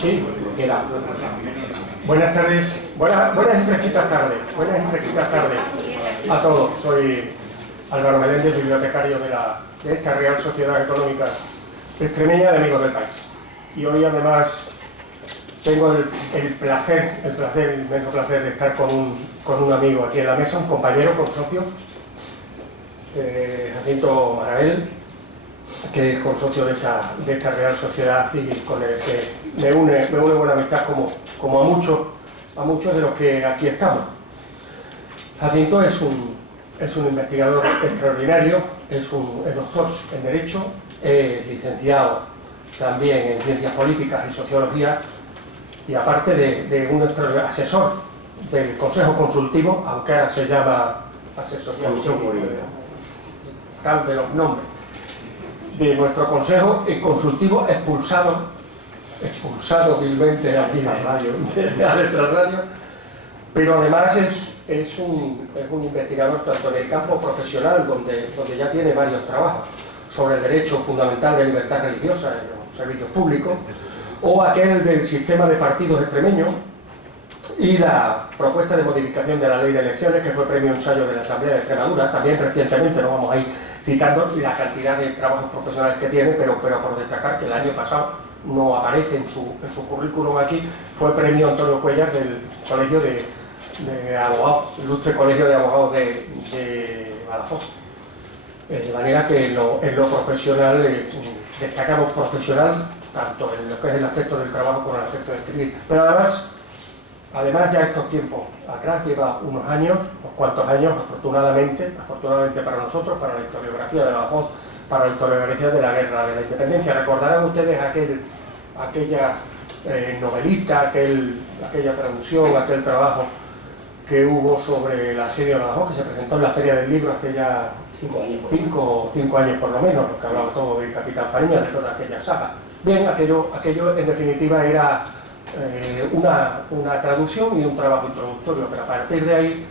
Sí, queda. Buenas tardes, buenas y fresquitas tardes, a todos. Soy Álvaro Meléndez, bibliotecario de esta Real Sociedad Económica Extremeña de Amigos del País. Y hoy además tengo el inmenso placer de estar con un amigo aquí en la mesa, un compañero, consocio, Jacinto Marabel, que es consocio de esta Real Sociedad y con el que me une buena amistad como a muchos de los que aquí estamos. Jacinto es un investigador extraordinario, es doctor en Derecho, es licenciado también en Ciencias Políticas y Sociología, y aparte de un asesor del Consejo Consultivo, aunque ahora se llama Asesoría tal de los nombres, de nuestro Consejo Consultivo, expulsado vilmente aquí de nuestra radio, pero además es un investigador tanto en el campo profesional, donde ya tiene varios trabajos sobre el derecho fundamental de libertad religiosa en los servicios públicos, o aquel del sistema de partidos extremeño y la propuesta de modificación de la ley de elecciones, que fue premio ensayo de la Asamblea de Extremadura. También recientemente, no vamos a ir citando la cantidad de trabajos profesionales que tiene, pero por destacar que el año pasado no aparece en su currículum aquí, fue premio Antonio Cuellar del Colegio de Abogados, Ilustre Colegio de Abogados de Badajoz. De manera que en lo profesional, destacamos profesional, tanto en lo que es el aspecto del trabajo como en el aspecto de escribir. Pero además ya estos tiempos atrás, lleva unos cuantos años, afortunadamente para nosotros, para la historiografía de Badajoz, para la historiografía de la Guerra de la Independencia. Recordarán ustedes aquella novelita, aquella traducción, aquel trabajo que hubo sobre el asedio de Badajoz, que se presentó en la Feria del Libro hace ya 5 años por lo menos, que hablaba todo del Capitán Fariña, de toda aquella saga. Bien, aquello en definitiva era una traducción y un trabajo introductorio, pero a partir de ahí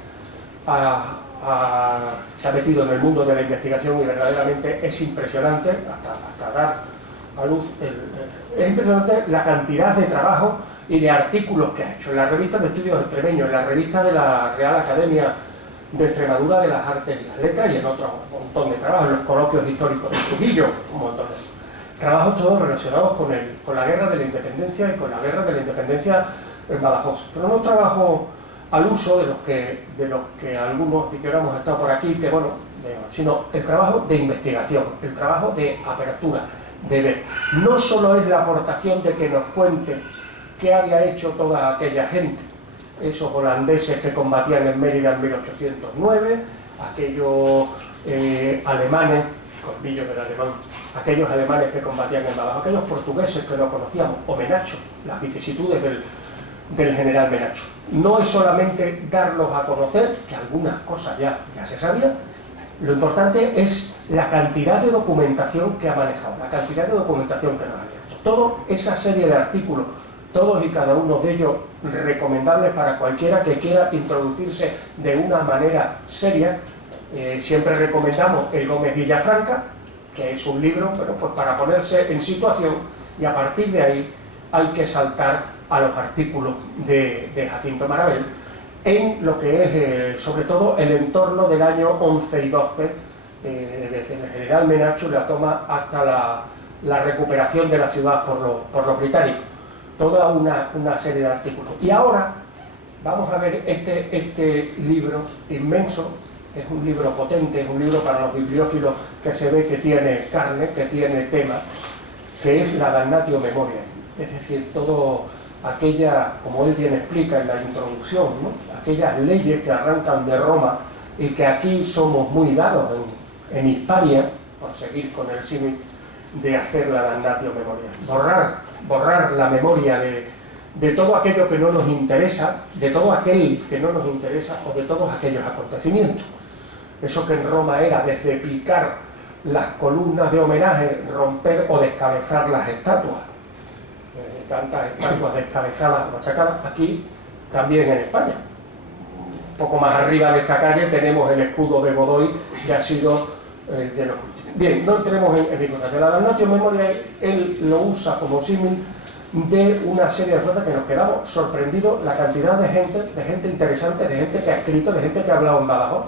se ha metido en el mundo de la investigación y verdaderamente es impresionante, hasta dar a luz, es impresionante la cantidad de trabajo y de artículos que ha hecho en la revista de Estudios Extremeños, en la revista de la Real Academia de Extremadura de las Artes y las Letras, y en otro montón de trabajos, en los coloquios históricos de Trujillo, un montón de trabajos todos relacionados con la Guerra de la Independencia y con la Guerra de la Independencia en Badajoz. Pero no trabajo al uso de los que algunos dijéramos estado por aquí, sino el trabajo de investigación, el trabajo de apertura, de ver. No solo es la aportación de que nos cuente qué había hecho toda aquella gente, esos holandeses que combatían en Mérida en 1809, aquellos alemanes, Corbillo del alemán, aquellos alemanes que combatían en Badajoz, aquellos portugueses que no conocíamos, o Menacho, las vicisitudes del general Menacho. No es solamente darlos a conocer, que algunas cosas ya se sabían, lo importante es la cantidad de documentación que ha manejado, la cantidad de documentación que nos ha abierto. Toda esa serie de artículos, todos y cada uno de ellos recomendables para cualquiera que quiera introducirse de una manera seria. Siempre recomendamos el Gómez Villafranca, que es un libro pues para ponerse en situación, y a partir de ahí hay que saltar a los artículos de Jacinto Marabel en lo que es sobre todo el entorno del año 11 y 12, desde el general Menacho y la toma hasta la recuperación de la ciudad por los británicos. Toda una serie de artículos. Y ahora vamos a ver este libro inmenso. Es un libro potente, es un libro para los bibliófilos que se ve que tiene carne, que tiene tema, que es la Damnatio Memoriae. Es decir, todo aquella, como él bien explica en la introducción, ¿no?, aquellas leyes que arrancan de Roma y que aquí somos muy dados en Hispania, por seguir con el símil, de hacer la Damnatio Memoriae. Borrar la memoria de todo aquello que no nos interesa, de todo aquel que no nos interesa o de todos aquellos acontecimientos. Eso que en Roma era desde picar las columnas de homenaje, romper o descabezar las estatuas, tantas estatuas descabezadas, machacadas, aquí también en España. Un poco más arriba de esta calle tenemos el escudo de Godoy, que ha sido de los últimos. Bien, no entremos en discusión. La Damnatio Memoriae él lo usa como símil de una serie de fuerzas que nos quedamos sorprendidos la cantidad de gente interesante, de gente que ha escrito, de gente que ha hablado en Badajoz,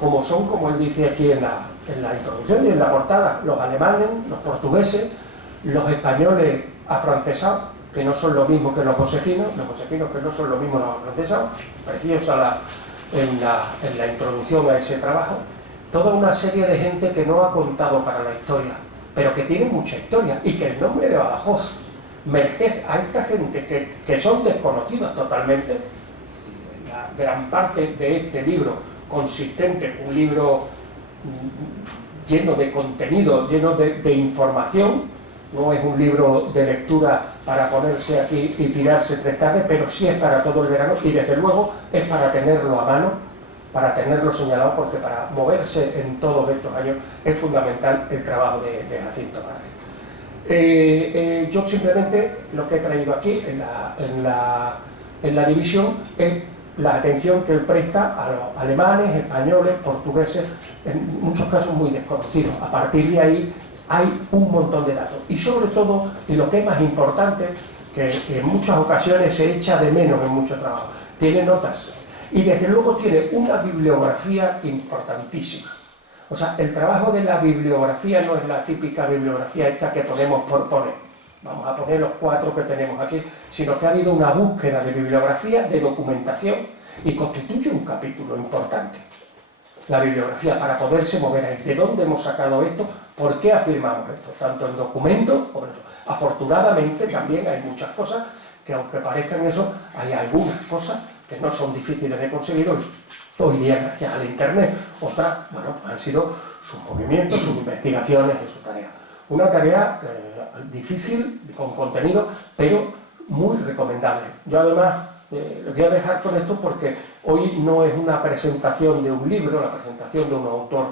como son, como él dice aquí en la introducción y en la portada, los alemanes, los portugueses, los españoles afrancesados, que no son lo mismo que los josefinos que no son lo mismo los afrancesados, preciosa en la introducción a ese trabajo, toda una serie de gente que no ha contado para la historia, pero que tiene mucha historia, y que el nombre de Badajoz, merced a esta gente que son desconocidos totalmente, la gran parte de este libro consistente, un libro lleno de contenido, lleno de información, no es un libro de lectura para ponerse aquí y tirarse 3 tardes, pero sí es para todo el verano, y desde luego es para tenerlo a mano, para tenerlo señalado, porque para moverse en todos estos años es fundamental el trabajo de Jacinto Balaguer. Yo simplemente lo que he traído aquí en la división es la atención que él presta a los alemanes, españoles, portugueses, en muchos casos muy desconocidos. A partir de ahí hay un montón de datos, y sobre todo, y lo que es más importante, que en muchas ocasiones se echa de menos en mucho trabajo, tiene notas, y desde luego tiene una bibliografía importantísima. O sea, el trabajo de la bibliografía no es la típica bibliografía esta que ponemos por poner, vamos a poner los 4 que tenemos aquí, sino que ha habido una búsqueda de bibliografía, de documentación, y constituye un capítulo importante. La bibliografía, para poderse mover ahí. ¿De dónde hemos sacado esto? ¿Por qué afirmamos esto? Tanto en documentos como en eso. Afortunadamente también hay muchas cosas que, aunque parezcan eso, hay algunas cosas que no son difíciles de conseguir hoy día gracias al internet. Otras, bueno, pues han sido sus movimientos, sus investigaciones y su tarea. Una tarea difícil, con contenido, pero muy recomendable. Yo además les voy a dejar con esto porque hoy no es una presentación de un libro, la presentación de un autor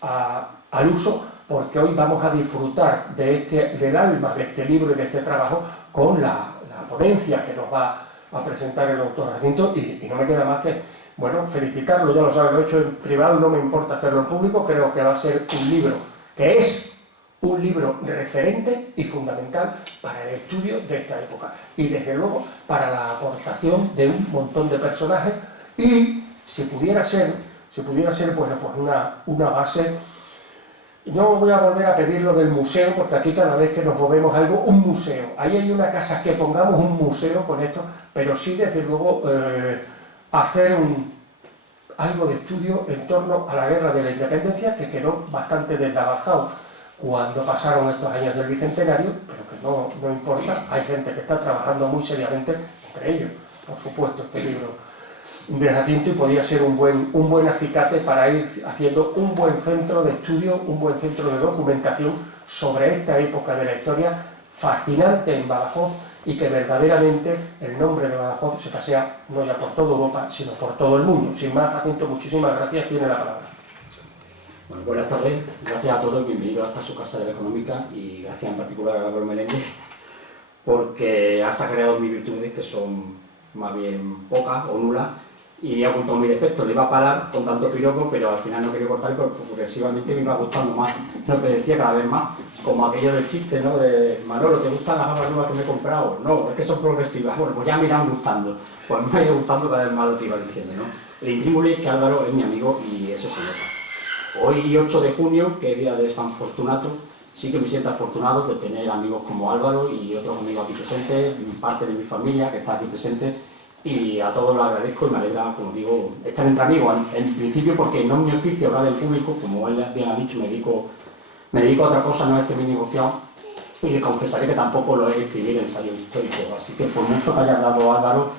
al uso, porque hoy vamos a disfrutar del alma de este libro y de este trabajo con la ponencia que nos va a presentar el autor Jacinto, y no me queda más que, bueno, felicitarlo. Ya lo saben, lo he hecho en privado y no me importa hacerlo en público. Creo que va a ser un libro que es un libro referente y fundamental para el estudio de esta época, y desde luego para la aportación de un montón de personajes, y si pudiera ser bueno, pues una base. No voy a volver a pedir lo del museo, porque aquí cada vez que nos movemos algo, un museo. Ahí hay una casa que pongamos un museo con esto, pero sí desde luego hacer algo de estudio en torno a la guerra de la independencia, que quedó bastante deslavazado cuando pasaron estos años del Bicentenario, pero que no importa. Hay gente que está trabajando muy seriamente, entre ellos, por supuesto, este libro de Jacinto, y podía ser un buen acicate para ir haciendo un buen centro de estudio, un buen centro de documentación sobre esta época de la historia fascinante en Badajoz, y que verdaderamente el nombre de Badajoz se pasea no ya por toda Europa, sino por todo el mundo. Sin más, Jacinto, muchísimas gracias, tiene la palabra. Bueno, buenas tardes, gracias a todos, bienvenidos hasta su casa de la económica, y gracias en particular a Álvaro Meléndez, porque ha sacreado mis virtudes, que son más bien pocas o nulas, y ha ocultado mis defectos. Le iba a parar con tanto piropo, pero al final no quería cortar, porque progresivamente me iba gustando más lo que decía, cada vez más, como aquello del chiste, ¿no? De Manolo, ¿te gustan las gafas nuevas que me he comprado? No, es que son progresivas. Bueno, pues ya me irán gustando. Pues me ha ido gustando cada vez más lo que iba diciendo, ¿no? El intríngulo es que Álvaro es mi amigo, y eso se nota. Hoy, 8 de junio, que es día de San Fortunato, sí que me siento afortunado de tener amigos como Álvaro y otros amigos aquí presentes, parte de mi familia que está aquí presente, y a todos lo agradezco, y me alegra, como digo, estar entre amigos, en principio porque no es mi oficio hablar en público, como él bien ha dicho, me dedico a otra cosa, no es que mi negocio, y le confesaré que tampoco lo es escribir ensayos históricos, así que por mucho que haya hablado Álvaro,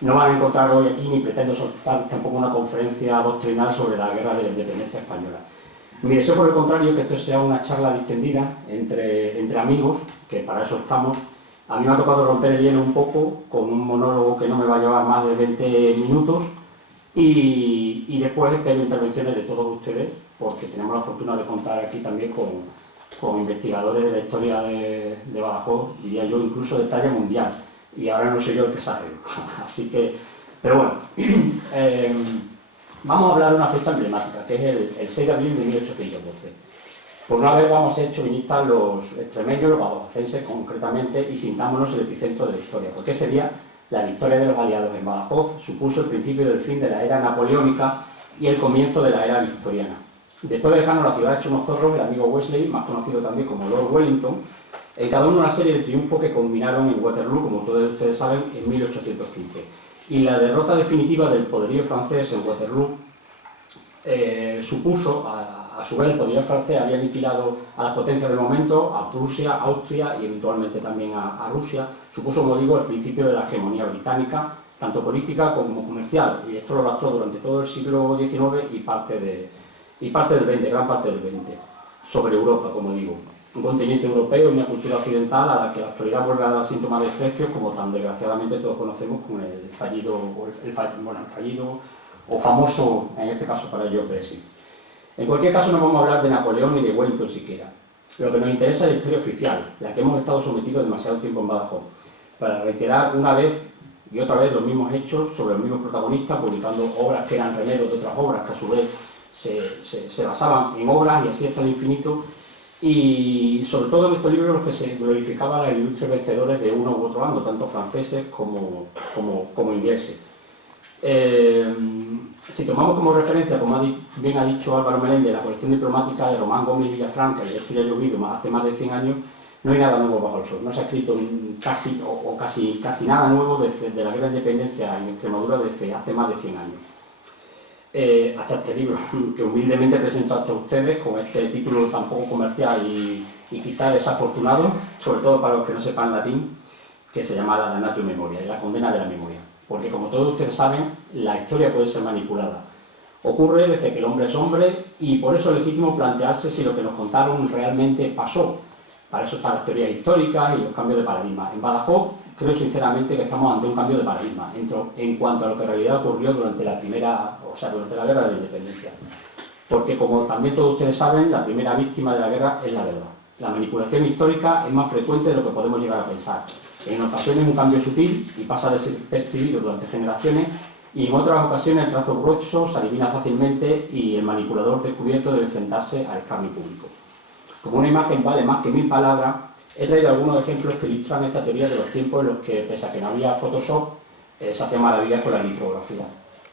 no van a encontrar hoy aquí, ni pretendo soltar tampoco una conferencia doctrinal sobre la guerra de la independencia española. Mi deseo, por el contrario, es que esto sea una charla distendida entre amigos, que para eso estamos. A mí me ha tocado romper el hielo un poco con un monólogo que no me va a llevar más de 20 minutos, y después espero intervenciones de todos ustedes, porque tenemos la fortuna de contar aquí también con investigadores de la historia de Badajoz, diría yo incluso de talla mundial, y ahora no soy yo el que exagero. Así que, pero bueno, vamos a hablar de una fecha emblemática, que es el 6 de abril de 1812. Por una vez vamos a ser chauvinistas los extremeños, los badajozenses concretamente, y sintámonos el epicentro de la historia, porque ese día la victoria de los aliados en Badajoz supuso el principio del fin de la era napoleónica y el comienzo de la era victoriana. Después de dejarnos la ciudad hecho unos zorros, el amigo Wesley, más conocido también como Lord Wellington, encargó una serie de triunfos que culminaron en Waterloo, como todos ustedes saben, en 1815. Y la derrota definitiva del poderío francés en Waterloo supuso, a su vez, el poderío francés había aniquilado a las potencias del momento, a Prusia, Austria y eventualmente también a Rusia. Supuso, como digo, el principio de la hegemonía británica, tanto política como comercial, y esto lo lastró durante todo el siglo XIX y parte del XX, gran parte del XX, sobre Europa, como digo. Un continente europeo y una cultura occidental a la que la actualidad vuelve a dar síntomas de desprecio, como tan desgraciadamente todos conocemos con el fallido o famoso, en este caso para ello, Brexit. En cualquier caso, no vamos a hablar de Napoleón ni de Wellington siquiera. Lo que nos interesa es la historia oficial, la que hemos estado sometidos demasiado tiempo en Badajoz, para reiterar una vez y otra vez los mismos hechos sobre los mismos protagonistas, publicando obras que eran releros de otras obras, que a su vez se basaban en obras y así hasta el infinito, y sobre todo en estos libros en los que se glorificaban a los ilustres vencedores de uno u otro bando, tanto franceses como ingleses. Si tomamos como referencia, como bien ha dicho Álvaro Meléndez, la colección diplomática de Román Gómez y Villafranca, y esto ya ha llovido hace más de 100 años, no hay nada nuevo bajo el sol. No se ha escrito casi nada nuevo desde la Guerra de Independencia en Extremadura desde hace más de 100 años. Hasta este libro, que humildemente presento hasta ustedes, con este título tan poco comercial y quizá desafortunado, sobre todo para los que no sepan latín, que se llama la Damnatio Memoriae, la condena de la memoria. Porque, como todos ustedes saben, la historia puede ser manipulada. Ocurre desde que el hombre es hombre y por eso es legítimo plantearse si lo que nos contaron realmente pasó. Para eso están las teorías históricas y los cambios de paradigma. En Badajoz, creo sinceramente que estamos ante un cambio de paradigma en cuanto a lo que en realidad ocurrió durante la Guerra de la Independencia. Porque, como también todos ustedes saben, la primera víctima de la guerra es la verdad. La manipulación histórica es más frecuente de lo que podemos llegar a pensar. En ocasiones un cambio sutil y pasa de ser percibido durante generaciones, y en otras ocasiones el trazo grueso se adivina fácilmente y el manipulador descubierto debe enfrentarse al escarnio público. Como una imagen vale más que 1000 palabras, he traído algunos ejemplos que ilustran esta teoría de los tiempos en los que, pese a que no había Photoshop, se hacían maravillas con la litografía.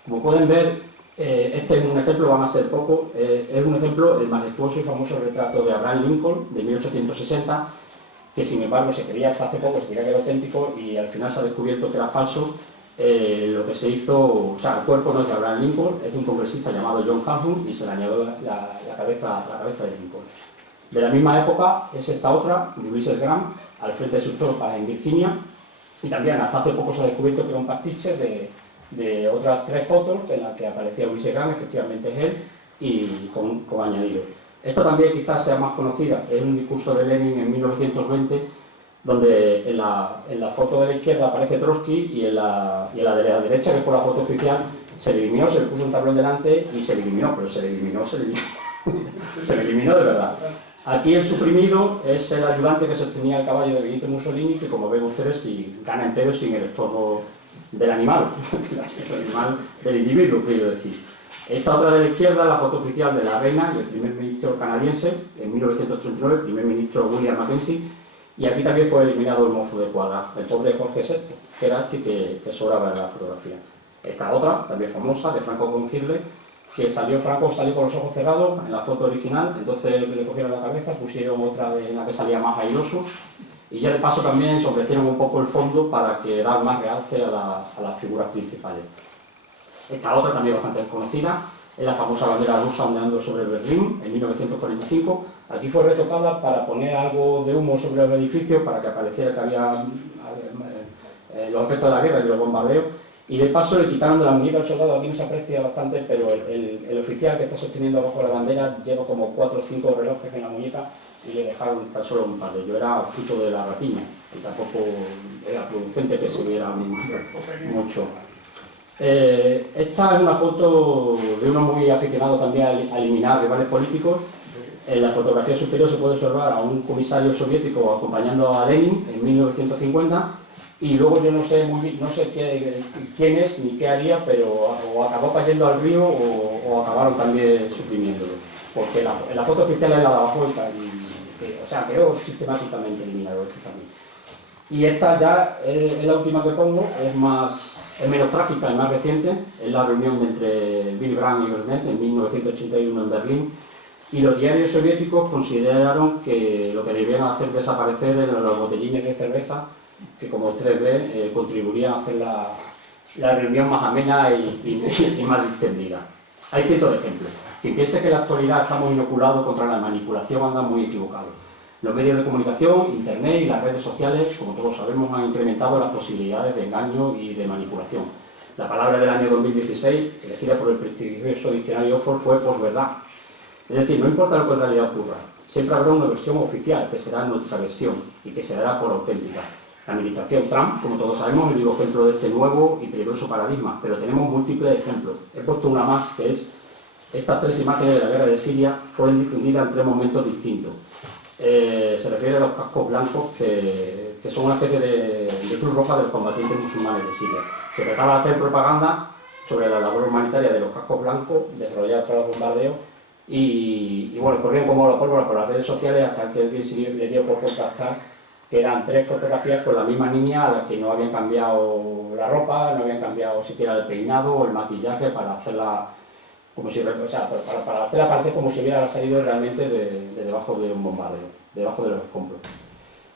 Como pueden ver, este es un ejemplo, van a ser pocos, es un ejemplo del majestuoso y famoso retrato de Abraham Lincoln de 1860, que sin embargo se creía hasta hace poco, se creía que era auténtico y al final se ha descubierto que era falso. Lo que se hizo, el cuerpo no es de Abraham Lincoln, es de un congresista llamado John Calhoun y se le añadió la cabeza de Lincoln. De la misma época es esta otra, de Ulysses Grant, al frente de sus tropas en Virginia, y también hasta hace poco se ha descubierto que era un pastiche de otras 3 fotos en las que aparecía Ulysses Grant, efectivamente es él, y con añadido. Esta también quizás sea más conocida, es un discurso de Lenin en 1920, donde en la foto de la izquierda aparece Trotsky y en la de la derecha, que fue la foto oficial, se le eliminó, se le puso un tablón delante y se le eliminó, pero se le eliminó se le eliminó de verdad. Aquí el suprimido es el ayudante que sostenía el caballo de Benito Mussolini, que como ven ustedes gana entero sin el estorbo del animal, el animal del individuo, quiero decir. Esta otra de la izquierda es la foto oficial de la reina y el primer ministro canadiense, en 1939, el primer ministro William Mackenzie, y aquí también fue eliminado el mozo de cuadra, el pobre Jorge VI, que era este que sobraba en la fotografía. Esta otra, también famosa, de Franco con Hitler, que Franco salió con los ojos cerrados en la foto original, entonces le cogieron la cabeza, pusieron otra en la que salía más airoso, y ya de paso también ensombrecieron un poco el fondo para que dar más realce a las figuras principales. Esta otra, también bastante conocida, es la famosa bandera rusa ondeando sobre Berlín en 1945. Aquí fue retocada para poner algo de humo sobre el edificio, para que apareciera que había los efectos de la guerra y los bombardeos. Y de paso le quitaron de la muñeca del soldado, aquí no se aprecia bastante, pero el oficial que está sosteniendo abajo la bandera lleva como 4 o 5 relojes en la muñeca y le dejaron tan solo un par de ellos. Era fruto de la rapiña y tampoco era producente que se viera mucho. Esta es una foto de uno muy aficionado también a eliminar rivales políticos. En la fotografía superior se puede observar a un comisario soviético acompañando a Lenin en 1950 y luego yo no sé quién es ni qué haría, pero o acabó cayendo al río o acabaron también suprimiéndolo. porque la foto oficial es la de abajo, o sea, quedó sistemáticamente eliminado este también. Y esta ya es la última que pongo, es menos trágica y más reciente, es la reunión entre Willy Brandt y Brezhnev en 1981 en Berlín, y los diarios soviéticos consideraron que lo que debían hacer desaparecer eran los botellines de cerveza, que como ustedes ven contribuirían a hacer la reunión más amena y más distendida. Hay cientos de ejemplos. Quien piense que en la actualidad estamos inoculados contra la manipulación anda muy equivocado. Los medios de comunicación, internet y las redes sociales, como todos sabemos, han incrementado las posibilidades de engaño y de manipulación. La palabra del año 2016, elegida por el prestigioso diccionario Oxford, fue posverdad. Es decir, no importa lo que en realidad ocurra, siempre habrá una versión oficial que será nuestra versión y que se dará por auténtica. La administración Trump, como todos sabemos, es el vivo ejemplo de este nuevo y peligroso paradigma, pero tenemos múltiples ejemplos. He puesto una más, que es estas 3 imágenes de la guerra de Siria fueron difundidas en 3 momentos distintos. Se refiere a los cascos blancos, que son una especie de cruz roja de los combatientes musulmanes de Siria. Se trataba de hacer propaganda sobre la labor humanitaria de los cascos blancos, desarrollada tras los bombardeos, y bueno, corrían como la pólvora por las redes sociales hasta que alguien le dio por contrastar que eran 3 fotografías con la misma niña a la que no habían cambiado la ropa, no habían cambiado siquiera el peinado o el maquillaje para hacerla como si, o sea, para hacerla parecer como si hubiera salido realmente de debajo de un bombardeo, debajo de los escombros.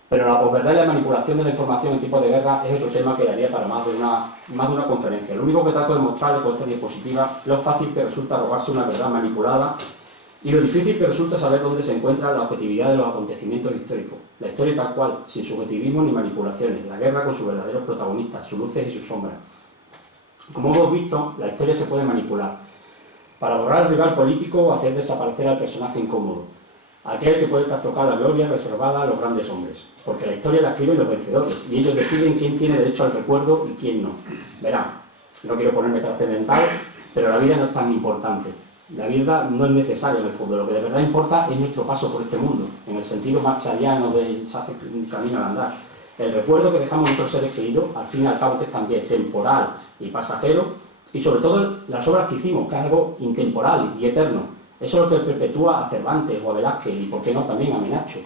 Pero la posverdad y la manipulación de la información en tiempos de guerra es otro tema que daría para más de una conferencia. Lo único que trato de mostrarles con esta diapositiva es lo fácil que resulta robarse una verdad manipulada y lo difícil que resulta saber dónde se encuentra la objetividad de los acontecimientos históricos. La historia tal cual, sin subjetivismo ni manipulaciones, la guerra con sus verdaderos protagonistas, sus luces y sus sombras. Como hemos visto, la historia se puede manipular para borrar al rival político o hacer desaparecer al personaje incómodo, aquel que puede trastocar la gloria reservada a los grandes hombres, porque la historia la escriben los vencedores y ellos deciden quién tiene derecho al recuerdo y quién no. Verán, no quiero ponerme trascendental, pero la vida no es tan importante. La vida no es necesaria en el fondo, lo que de verdad importa es nuestro paso por este mundo, en el sentido marchaliano de se hace un camino al andar. El recuerdo que dejamos a nuestros seres queridos, al fin y al cabo que es también temporal y pasajero, y sobre todo las obras que hicimos, que es algo intemporal y eterno. Eso es lo que perpetúa a Cervantes o a Velázquez y, por qué no, también a Menacho.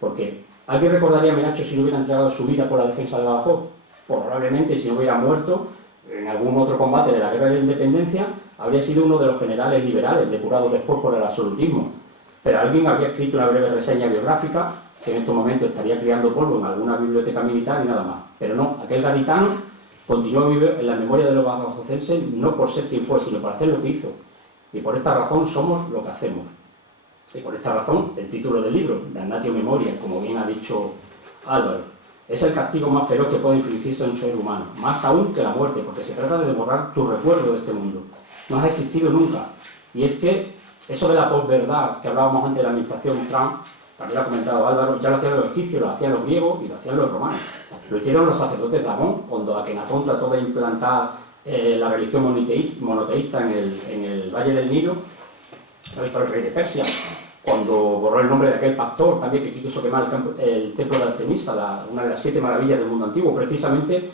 Porque ¿alguien recordaría a Menacho si no hubiera entregado su vida por la defensa de Badajoz? Probablemente si no hubiera muerto en algún otro combate de la Guerra de la Independencia, habría sido uno de los generales liberales, depurados después por el absolutismo. Pero alguien habría escrito una breve reseña biográfica, que en estos momentos estaría criando polvo en alguna biblioteca militar y nada más. Pero no, aquel gaditano continuó vivo en la memoria de los badajozenses no por ser quien fue, sino por hacer lo que hizo. Y por esta razón somos lo que hacemos. Y por esta razón, el título del libro, Damnatio Memoria, como bien ha dicho Álvaro, es el castigo más feroz que puede infligirse a un ser humano, más aún que la muerte, porque se trata de borrar tu recuerdo de este mundo. No has existido nunca. Y es que eso de la posverdad que hablábamos antes de la administración Trump, también lo ha comentado Álvaro, ya lo hacían los egipcios, lo hacían los griegos y lo hacían los romanos. Lo hicieron los sacerdotes de Amón, cuando Akenatón trató de implantar la religión monoteísta en el Valle del Nilo. Lo hizo el rey de Persia, cuando borró el nombre de aquel pastor también que quiso quemar el templo de Artemisa, una de las 7 maravillas del mundo antiguo, precisamente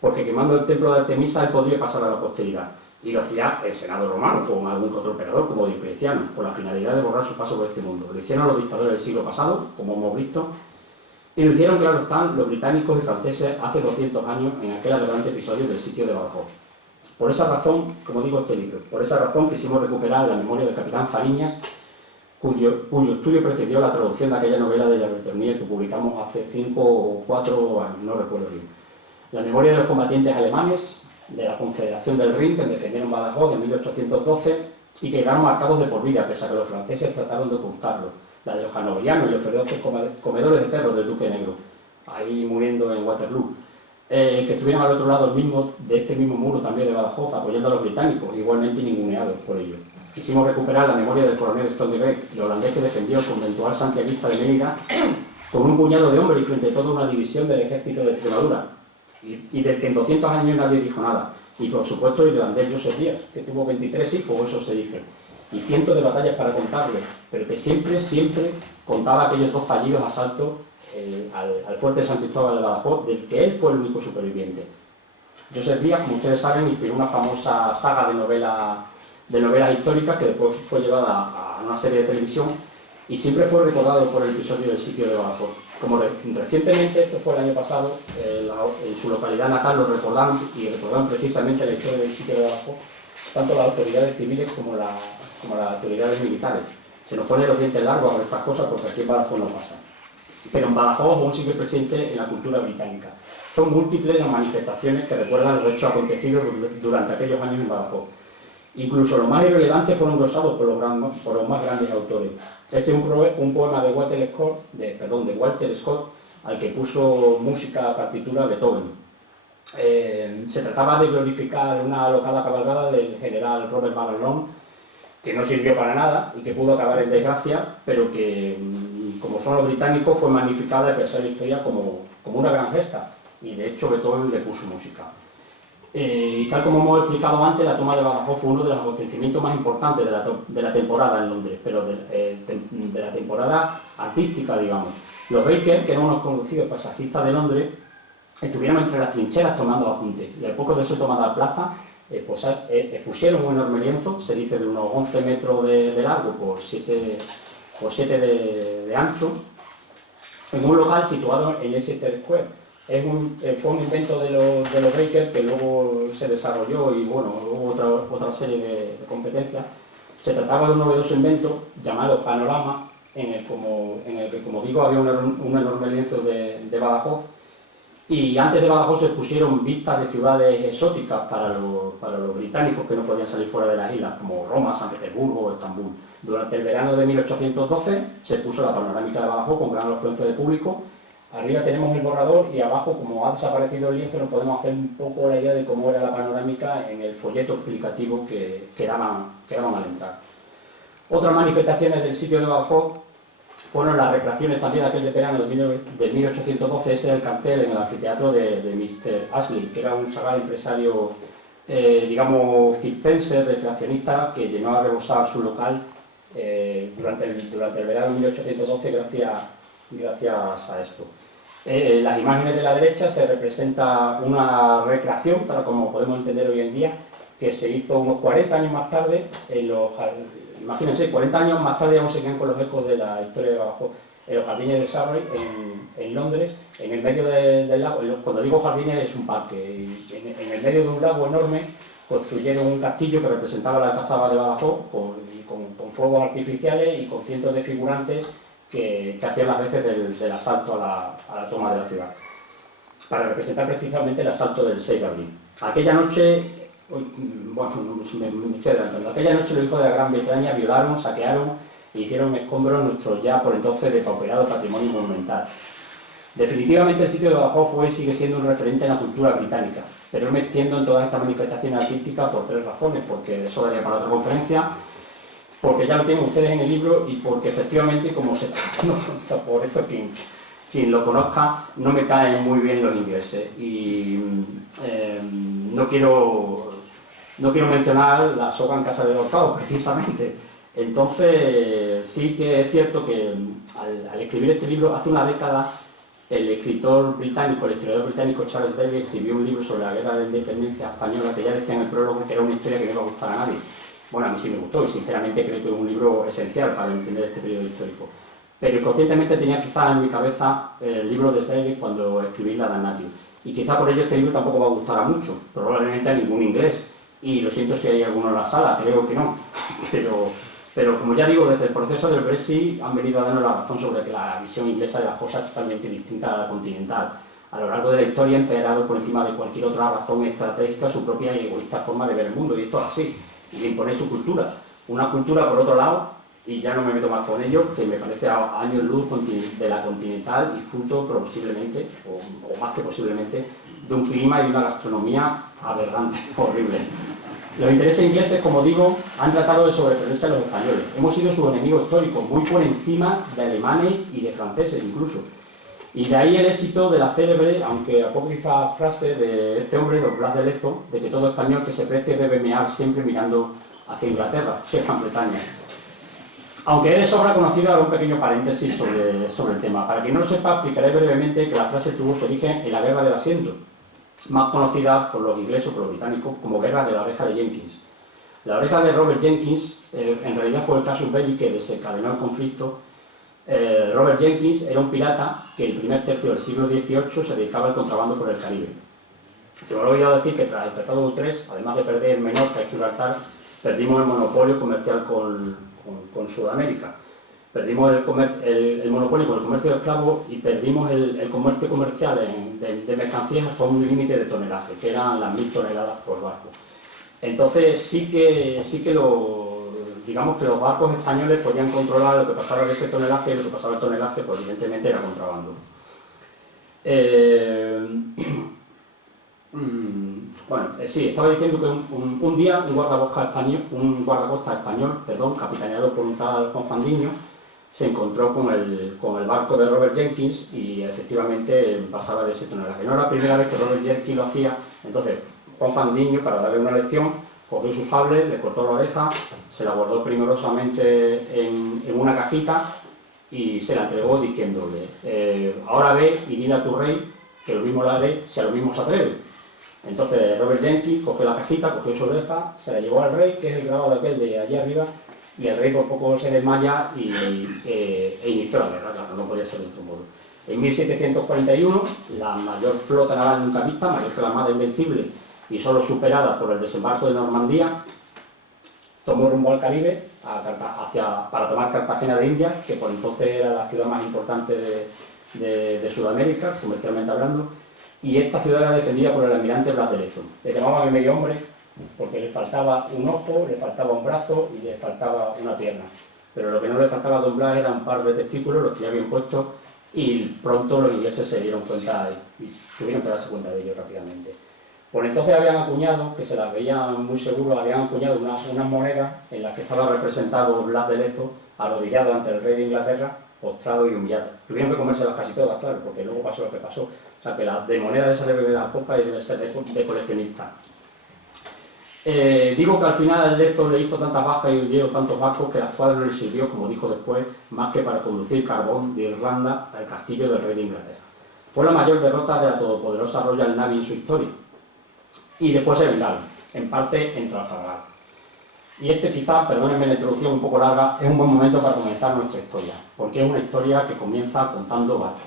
porque quemando el templo de Artemisa él podría pasar a la posteridad. Y lo hacía el Senado romano, con algún otro emperador, como Diocleciano, con la finalidad de borrar su paso por este mundo. Lo hicieron los dictadores del siglo pasado, como hemos visto, y lo hicieron, claro están, los británicos y franceses hace 200 años en aquel adelante episodio del sitio de Badajoz. Por esa razón, como digo este libro, por esa razón quisimos recuperar la memoria del capitán Fariñas, cuyo estudio precedió la traducción de aquella novela de la Bretonnier que publicamos hace 5 o 4 años, no recuerdo bien. La memoria de los combatientes alemanes de la Confederación del Rin, que defendieron Badajoz en 1812 y que quedaron marcados de por vida, pese a que los franceses trataron de ocultarlo. La de los hanoverianos y los feroces comedores de perros del Duque Negro, ahí muriendo en Waterloo, que estuvieron al otro lado de este mismo muro también de Badajoz, apoyando a los británicos, igualmente ninguneados por ello. Quisimos recuperar la memoria del coronel Stoneweg, el holandés que defendió el conventual santiaguista de Mérida con un puñado de hombres y frente a toda una división del ejército de Extremadura, y del que en 200 años nadie dijo nada. Y por supuesto el irlandés Joseph Díaz, que tuvo 23 hijos, eso se dice, y cientos de batallas para contarle, pero que siempre contaba aquellos 2 fallidos asaltos al fuerte de San Cristóbal de Badajoz, del que él fue el único superviviente. Joseph Díaz, como ustedes saben, inspiró una famosa saga de novelas históricas que después fue llevada una serie de televisión y siempre fue recordado por el episodio del sitio de Badajoz. Como recientemente, esto fue el año pasado, en su localidad natal lo recordaron y recordaron precisamente la historia del sitio de Badajoz, tanto las autoridades civiles como las autoridades militares. Se nos ponen los dientes largos a ver estas cosas porque aquí en Badajoz no pasa. Pero en Badajoz aún sigue presente en la cultura británica. Son múltiples las manifestaciones que recuerdan los hechos acontecidos durante aquellos años en Badajoz. Incluso los más irrelevantes fueron glosados por los más grandes autores. Ese es un poema de Walter Scott, al que puso música partitura Beethoven. Se trataba de glorificar una alocada cabalgada del general Robert Ballard, que no sirvió para nada y que pudo acabar en desgracia, pero que, como son los británicos, fue magnificada y pensada en la historia como una gran gesta. Y de hecho Beethoven le puso música. Y tal como hemos explicado antes, la toma de Badajoz fue uno de los acontecimientos más importantes de la temporada en Londres, pero de la temporada artística, digamos. Los Baker, que eran unos conocidos paisajistas de Londres, estuvieron entre las trincheras tomando apuntes, y al poco de su toma de la plaza expusieron un enorme lienzo, se dice de unos 11 metros de largo por 7 de ancho, en un local situado en Leicester Square. Fue un invento de los Baker que luego se desarrolló y bueno, hubo otra serie de competencias. Se trataba de un novedoso invento llamado Panorama, en el que, como digo, había un enorme lienzo de Badajoz, y antes de Badajoz se pusieron vistas de ciudades exóticas para los británicos que no podían salir fuera de las islas, como Roma, San Petersburgo o Estambul. Durante el verano de 1812 se puso la panorámica de Badajoz con gran afluencia de público. Arriba tenemos el borrador y abajo, como ha desaparecido el lienzo, nos podemos hacer un poco la idea de cómo era la panorámica en el folleto explicativo que daban al entrar. Otras manifestaciones del sitio de Badajoz fueron las recreaciones también de aquel de verano de 1812, ese el cartel en el anfiteatro de Mr. Ashley, que era un sagaz empresario, digamos, circense, recreacionista, que llenó a rebosar su local durante el verano de 1812 gracias a esto. Las imágenes de la derecha se representa una recreación, tal como podemos entender hoy en día, que se hizo unos 40 años más tarde, imagínense, 40 años más tarde aún se quedan con los ecos de la historia de Badajoz, en los jardines de Surrey, en Londres, en el medio del lago. Cuando digo jardines es un parque, en el medio de un lago enorme construyeron un castillo que representaba la Alcazaba de Badajoz con fuegos artificiales y con cientos de figurantes que hacían las veces del asalto a la toma de la ciudad, para representar precisamente el asalto del 6 de abril. Aquella noche, bueno, me estoy adelantando, aquella noche los hijos de la Gran Bretaña violaron, saquearon e hicieron escombros nuestro ya por entonces depauperado patrimonio monumental. Definitivamente el sitio de Badajoz fue y sigue siendo un referente en la cultura británica, pero me extiendo en todas estas manifestaciones artísticas por 3 razones, porque eso daría para otra conferencia, porque ya lo tienen ustedes en el libro y porque efectivamente, como se está por esto, quien lo conozca, no me caen muy bien los ingleses. Y no quiero mencionar la soga en casa de Hurtado, precisamente. Entonces, sí que es cierto que al escribir este libro, hace una década, el historiador británico Charles Daly escribió un libro sobre la guerra de la independencia española, que ya decía en el prólogo que era una historia que no iba a gustar a nadie. Bueno, a mí sí me gustó y sinceramente creo que es un libro esencial para entender este periodo histórico. Pero inconscientemente tenía quizá en mi cabeza el libro de Daly cuando escribí la Damnatio. Y quizá por ello este libro tampoco va a gustar a muchos, probablemente a ningún inglés. Y lo siento si hay alguno en la sala, creo que no. Pero como ya digo, desde el proceso del Brexit han venido a darnos la razón sobre que la visión inglesa de las cosas es totalmente distinta a la continental. A lo largo de la historia ha empeorado por encima de cualquier otra razón estratégica su propia y egoísta forma de ver el mundo, y esto es así. Y de imponer su cultura. Una cultura, por otro lado, y ya no me meto más con ello, que me parece a años luz de la continental y fruto posiblemente, o más que posiblemente, de un clima y una gastronomía aberrante, horrible. Los intereses ingleses, como digo, han tratado de sobreponerse a los españoles. Hemos sido sus enemigos históricos, muy por encima de alemanes y de franceses incluso. Y de ahí el éxito de la célebre, aunque apócrifa frase de este hombre, don Blas de Lezo, de que todo español que se precie debe mear siempre mirando hacia Inglaterra, que es Gran Bretaña. Aunque es de sobra conocido, haré un pequeño paréntesis sobre el tema. Para quien no lo sepa, explicaré brevemente que la frase tuvo su origen en la Guerra del Asiento, más conocida por los ingleses o por los británicos como Guerra de la Oreja de Jenkins. La oreja de Robert Jenkins en realidad fue el casus belli que desencadenó el conflicto. Robert Jenkins era un pirata que en el primer tercio del siglo XVIII se dedicaba al contrabando por el Caribe. Se me ha olvidado decir que tras el Tratado de Utrecht, además de perder Menorca y Gibraltar, perdimos el monopolio comercial con Sudamérica. Perdimos el monopolio con el comercio de esclavos y perdimos el comercio comercial de mercancías hasta un límite de tonelaje, que eran las 1000 toneladas por barco. Entonces sí que digamos que los barcos españoles podían controlar lo que pasaba de ese tonelaje, y lo que pasaba del tonelaje, pues evidentemente era contrabando. Bueno, sí, estaba diciendo que un día un guardacosta español, capitaneado por un tal Juan Fandiño, se encontró con el barco de Robert Jenkins y efectivamente pasaba de ese tonelaje. No era la primera vez que Robert Jenkins lo hacía, entonces Juan Fandiño, para darle una lección, cogió su sable, le cortó la oreja, se la guardó primorosamente en una cajita y se la entregó diciéndole: ahora ve y dile a tu rey que lo mismo la haré si a lo mismo se atreve. Entonces Robert Jenkins cogió la cajita, cogió su oreja, se la llevó al rey, que es el grabado de aquel de allí arriba, y el rey por poco se desmaya e inició la guerra, claro, no podía ser de otro modo. En 1741, la mayor flota naval nunca vista, mayor que la Armada Invencible, y solo superada por el desembarco de Normandía, tomó rumbo al Caribe para tomar Cartagena de Indias, que por entonces era la ciudad más importante de Sudamérica, comercialmente hablando, y esta ciudad era defendida por el almirante Blas de Lezo. Le llamaban el medio hombre porque le faltaba un ojo, le faltaba un brazo y le faltaba una pierna. Pero lo que no le faltaba a Don Blas era un par de testículos, los tenía bien puestos, y pronto los ingleses se dieron cuenta y tuvieron que darse cuenta de ello rápidamente. Por entonces habían acuñado, que se las veían muy seguros, habían acuñado unas monedas en las que estaba representado Blas de Lezo arrodillado ante el rey de Inglaterra, postrado y humillado. Tuvieron que comérselas casi todas, claro, porque luego pasó lo que pasó. O sea, que la de moneda de esa debe de la copa y debe ser de coleccionista. Digo que al final el Lezo le hizo tantas bajas y hundió tantos barcos que la escuadra no le sirvió, como dijo después, más que para conducir carbón de Irlanda al castillo del rey de Inglaterra. Fue la mayor derrota de la todopoderosa Royal Navy en su historia. Y después se vengaron, en parte en Trafalgar. Y quizá, perdónenme la introducción un poco larga, es un buen momento para comenzar nuestra historia, porque es una historia que comienza contando barcos.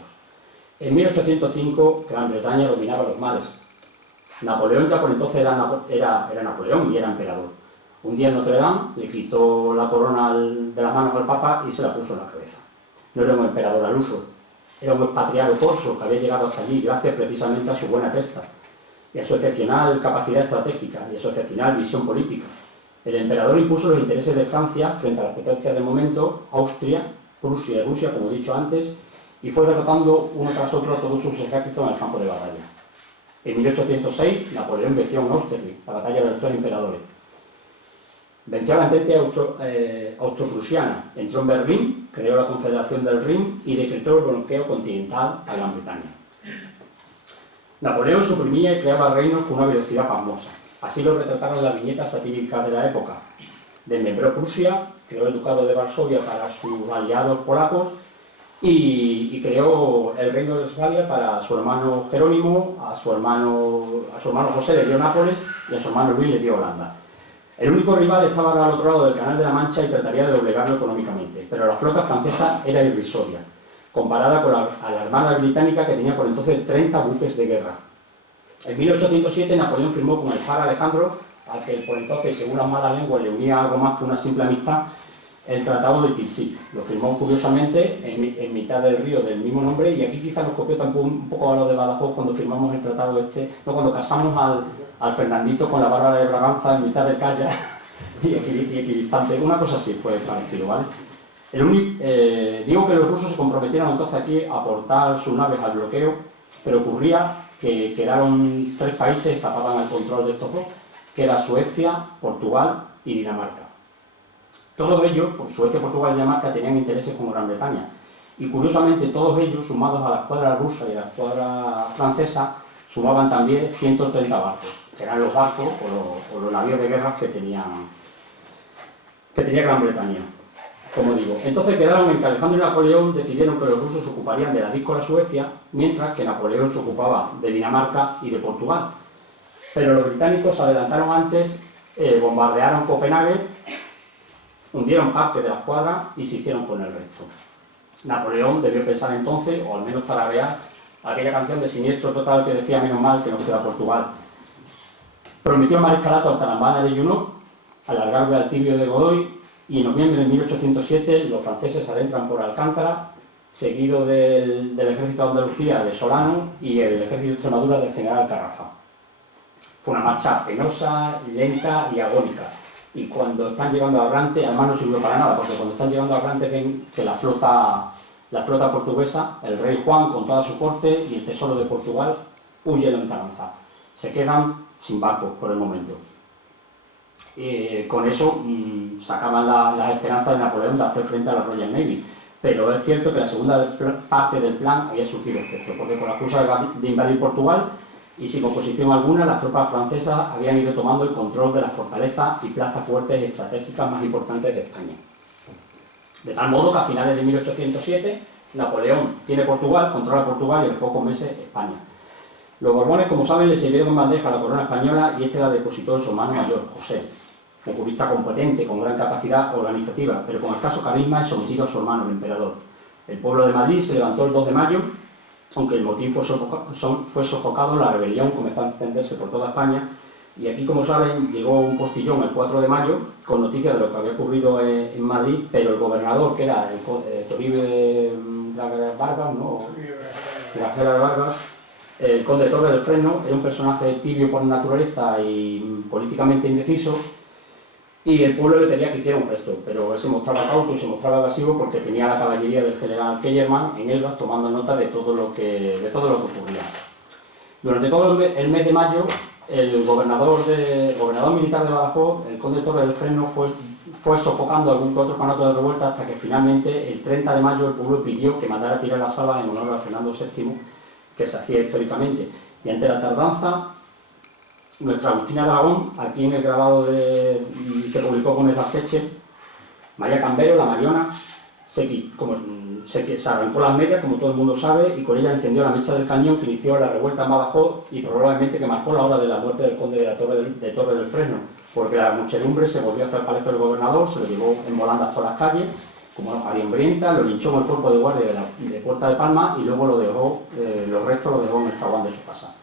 En 1805, Gran Bretaña dominaba los mares. Napoleón ya por entonces era Napoleón y era emperador. Un día en Notre Dame le quitó la corona de las manos al Papa y se la puso en la cabeza. No era un emperador al uso, era un expatriado corso que había llegado hasta allí gracias precisamente a su buena testa y a su excepcional capacidad estratégica y a su excepcional visión política. El emperador impuso los intereses de Francia frente a las potencias del momento, Austria, Prusia y Rusia, como he dicho antes, y fue derrotando uno tras otro a todos sus ejércitos en el campo de batalla. En 1806, Napoleón venció en Austerlitz, la batalla de los tres emperadores. Venció a la entente austro-prusiana, entró en Berlín, creó la Confederación del Rin y decretó el bloqueo continental a Gran Bretaña. Napoleón suprimía y creaba reinos con una velocidad pasmosa. Así lo retrataron las viñetas satíricas de la época. Desmembró Prusia, creó el Ducado de Varsovia para sus aliados polacos y creó el Reino de Westfalia para su hermano Jerónimo, a su hermano José le dio Nápoles y a su hermano Luis le dio Holanda. El único rival estaba al otro lado del Canal de la Mancha y trataría de doblegarlo económicamente, pero la flota francesa era irrisoria, comparada con la Armada británica que tenía por entonces 30 buques de guerra. En 1807 Napoleón firmó con el zar Alejandro, al que por entonces, según las malas lenguas, le unía algo más que una simple amistad, el Tratado de Tilsit. Lo firmó curiosamente en mitad del río del mismo nombre, y aquí quizás nos copió tampoco un poco a los de Badajoz cuando firmamos el tratado cuando casamos al Fernandito con la Bárbara de Braganza en mitad del Calla y equidistante. Una cosa así fue parecido, ¿vale? Digo que los rusos se comprometieron entonces aquí a aportar sus naves al bloqueo, pero ocurría que quedaron 3 países que tapaban el control de estos dos, que era Suecia, Portugal y Dinamarca. Todos ellos, Suecia, Portugal y Dinamarca, tenían intereses con Gran Bretaña. Y curiosamente todos ellos, sumados a la escuadra rusa y a la escuadra francesa, sumaban también 130 barcos, que eran los barcos o los navíos de guerra que tenía Gran Bretaña, como digo. Entonces quedaron en que Alejandro y Napoleón decidieron que los rusos se ocuparían de la díscola Suecia, mientras que Napoleón se ocupaba de Dinamarca y de Portugal. Pero los británicos se adelantaron antes bombardearon Copenhague, hundieron parte de la escuadra y se hicieron con el resto. Napoleón debió pensar entonces, o al menos tararear, aquella canción de Siniestro Total que decía menos mal que nos queda Portugal. Prometió el mariscalato a Tarambana de Junot, alargarle al Tibio de Godoy, y en noviembre de 1807 los franceses adentran por Alcántara, seguido del ejército de Andalucía de Solano y el ejército de Extremadura del general Carraza. Fue una marcha penosa, lenta y agónica. Y cuando están llegando a Abrante, además no sirvió para nada, porque cuando están llegando a Abrante ven que la flota portuguesa, el rey Juan con toda su corte y el tesoro de Portugal, huye en lontananza. Se quedan sin barcos por el momento. Con eso sacaban las esperanzas de Napoleón de hacer frente a la Royal Navy. Pero es cierto que la segunda parte del plan había surtido efecto, porque con la excusa de invadir Portugal y sin oposición alguna, las tropas francesas habían ido tomando el control de las fortalezas y plazas fuertes y estratégicas más importantes de España. De tal modo que a finales de 1807, Napoleón tiene Portugal, controla Portugal y en pocos meses España. Los Borbones, como saben, le sirvieron en bandeja a la corona española y este la depositó en su hermano mayor, José, un jurista competente, con gran capacidad organizativa, pero con escaso carisma y sometido a su hermano, el emperador. El pueblo de Madrid se levantó el 2 de mayo, aunque el motín fue sofocado, la rebelión comenzó a extenderse por toda España, y aquí, como saben, llegó un postillón el 4 de mayo con noticias de lo que había ocurrido en Madrid, pero el gobernador, que era el Toribio Vargas, ¿no? Grajera de Vargas, el conde Torres del Fresno, era un personaje tibio por naturaleza y políticamente indeciso, y el pueblo le pedía que hiciera un gesto, pero él se mostraba cauto y se mostraba evasivo porque tenía la caballería del general Kellerman en Elvas tomando nota de todo lo que ocurría. Durante todo el mes de mayo, el gobernador militar de Badajoz, el conde Torres del Fresno, fue sofocando algún que otro conato de revuelta hasta que finalmente, el 30 de mayo, el pueblo pidió que mandara tirar las salas en honor a Fernando VII, que se hacía históricamente. Y ante la tardanza, nuestra Agustina de Aragón, aquí en el grabado que publicó Gómez Arteche, María Cambero, la Mariona, se arrancó las medias, como todo el mundo sabe, y con ella encendió la mecha del cañón que inició la revuelta en Badajoz y probablemente que marcó la hora de la muerte del conde de Torre del Fresno, porque la muchedumbre se volvió hacia el palacio del gobernador, se lo llevó en volandas por las calles, como hambrienta, lo linchó en el cuerpo de guardia de Puerta de Palma y luego los restos los dejó en el zaguán de su casa.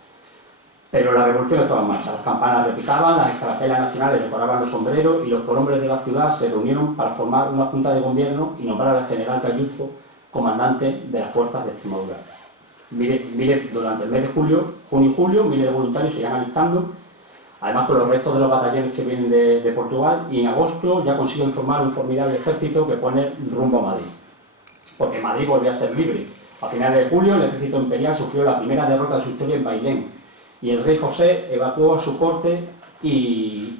Pero la revolución estaba en marcha, las campanas repicaban, las escarapelas nacionales decoraban los sombreros y los prohombres de la ciudad se reunieron para formar una junta de gobierno y nombrar al general Galluzzo comandante de las fuerzas de Extremadura. Durante el mes de junio y julio, miles de voluntarios se iban alistando, además con los restos de los batallones que vienen de Portugal, y en agosto ya consiguen formar un formidable ejército que pone rumbo a Madrid, porque Madrid volvía a ser libre. A finales de julio el ejército imperial sufrió la primera derrota de su historia en Bailén, y el rey José evacuó a su corte y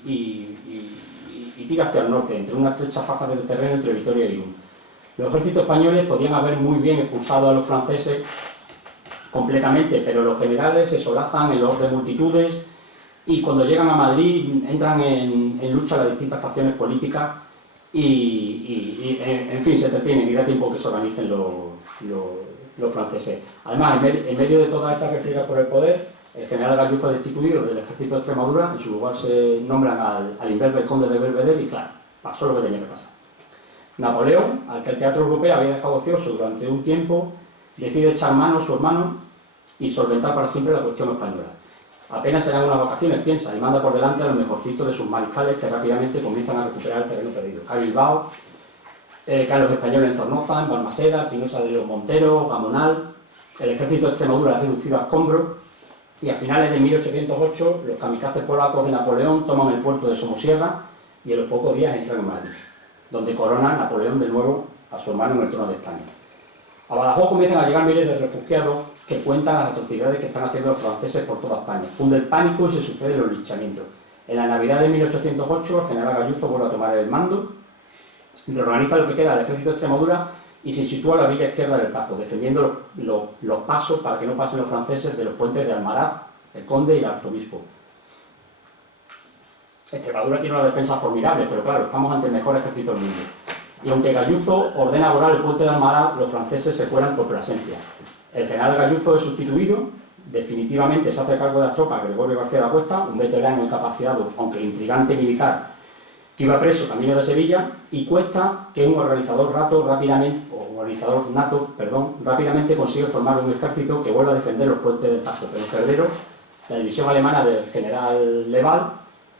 tira hacia el norte, entre una estrecha faja de terreno entre Vitoria y Irún. Los ejércitos españoles podían haber muy bien expulsado a los franceses completamente, pero los generales se solazan en los de multitudes y cuando llegan a Madrid entran en lucha las distintas facciones políticas y en fin, se entretienen y da tiempo que se organicen los franceses. Además, en medio de toda esta refriega por el poder, el general Galluzzo destituido del ejército de Extremadura, en su lugar se nombran al imberbe conde de Belvedere y claro, pasó lo que tenía que pasar. Napoleón, al que el teatro europeo había dejado ocioso durante un tiempo, decide echar mano a su hermano y solventar para siempre la cuestión española. Apenas serán unas vacaciones, piensa, y manda por delante a los mejorcitos de sus mariscales que rápidamente comienzan a recuperar el terreno perdido. A Bilbao, caen los españoles en Zornoza, en Balmaseda, Espinosa de los Monteros, Gamonal. El ejército de Extremadura es reducido a escombros y a finales de 1808 los kamikazes polacos de Napoleón toman el puerto de Somosierra y en los pocos días entran en Madrid, donde corona Napoleón de nuevo a su hermano en el trono de España. A Badajoz comienzan a llegar miles de refugiados que cuentan las atrocidades que están haciendo los franceses por toda España. Cunde el pánico y se suceden los linchamientos. En la Navidad de 1808 el general Galluzzo vuelve a tomar el mando, reorganiza lo que queda del ejército de Extremadura y se sitúa a la orilla izquierda del Tajo, defendiendo los pasos para que no pasen los franceses de los puentes de Almaraz, el Conde y el Arzobispo. Extremadura tiene una defensa formidable, pero claro, estamos ante el mejor ejército del mundo. Y aunque Galluzzo ordena volar el puente de Almaraz, los franceses se cuelan por Plasencia. El general Galluzzo es sustituido, definitivamente se hace cargo de las tropas Gregorio García de la Cuesta, un veterano incapacitado, aunque intrigante militar, que iba preso camino de Sevilla, y Cuesta, que es un organizador nato, rápidamente consigue formar un ejército que vuelve a defender los puentes de Tajo. Pero en febrero, la división alemana del general Leval